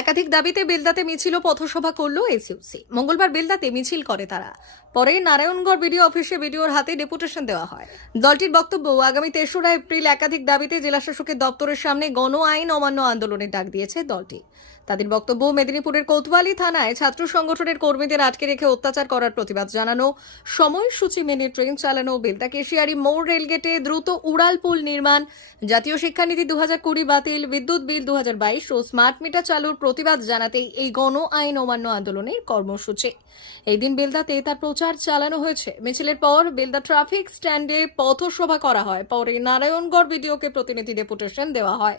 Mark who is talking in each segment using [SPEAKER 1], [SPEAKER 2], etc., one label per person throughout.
[SPEAKER 1] একাধিক দাবিতে বেলদাতে মিছিল ও পথসভা করল এসইউসি। মঙ্গলবার বেলদাতে মিছিল করে তারা। পরে নারায়ণগড় বিডিও অফিসে বিডিওর হাতে ডেপুটেশন দেওয়া হয়। দলটির বক্তব্য, আগামী তেসরা এপ্রিল একাধিক দাবিতে জেলাশাসকের দপ্তরের সামনে গণ আইন অমান্য আন্দোলনের ডাক দিয়েছে দলটি। তাদের বক্তব্য মেদিনীপুরের কোতওয়ালি থানায় ছাত্র সংগঠনের কর্মীদের আটকে রেখে অত্যাচার করার প্রতিবাদ জানানো, সময়সূচি মেনে ট্রেন চালানো, বেলদা কেশিয়ারি মোড় রেলগেটে দ্রুত উড়াল পুল নির্মাণ, জাতীয় শিক্ষানীতি দু হাজার কুড়ি বাতিল, বিদ্যুৎ বিল দু হাজার বাইশ ও স্মার্ট মিটার চালুর প্রতিবাদ জানাতে এই গণ আইন অমান্য আন্দোলনের কর্মসূচি। এই দিন বেলদাতে তার প্রচার চালানো হয়েছে। মিছিলের পর বেলদা ট্রাফিক স্ট্যান্ডে পথসভা করা হয়। পরে নারায়ণগড় বিডিওকে প্রতিনিধি ডেপুটেশন দেওয়া হয়।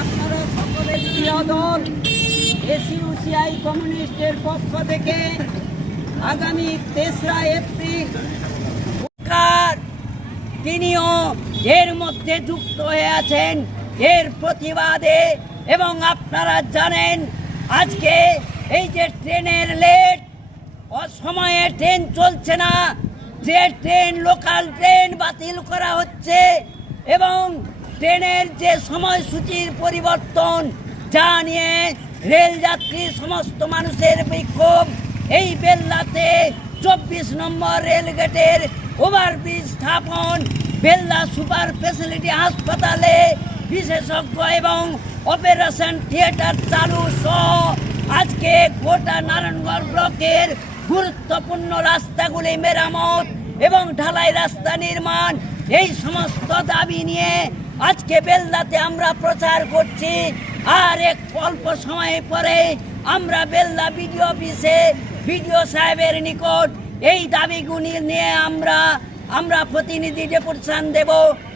[SPEAKER 2] আপনারা সকলে দল এসইউসিআই কমিউনিস্টের পক্ষ থেকে আগামী তেসরা এপ্রিল সরকার তিনিও এর মধ্যে যুক্ত হয়ে আছেন। এর প্রতিবাদে এবং আপনারা জানেন আজকে এই যে ট্রেনের লেট, অসময়ে ট্রেন চলছে না, যে ট্রেন, লোকাল ট্রেন বাতিল করা হচ্ছে এবং ট্রেনের যে সময়সূচির পরিবর্তন, যা নিয়ে রেলযাত্রী সমস্ত মানুষের বিক্ষোভ, এই বেল্লাতে চব্বিশ নম্বর রেলগেটের ওভারব্রিজ স্থাপন, বেল্লা সুপার ফেসিলিটি হাসপাতালে বিশেষজ্ঞ এবং অপারেশন থিয়েটার চালু সহ আজকে গোটা নারায়ণগড় ব্লকের গুরুত্বপূর্ণ রাস্তাগুলি মেরামত এবং ঢালাই রাস্তা নির্মাণ, এই সমস্ত দাবি নিয়ে আজকে বেলদাতে আমরা প্রচার করছি। আর এক অল্প সময় পরে আমরা বেলদা বিডিও অফিসে বিডিও সাহেবের নিকট এই দাবিগুলি নিয়ে আমরা আমরা প্রতিনিধি ডেপুটেশন দেব।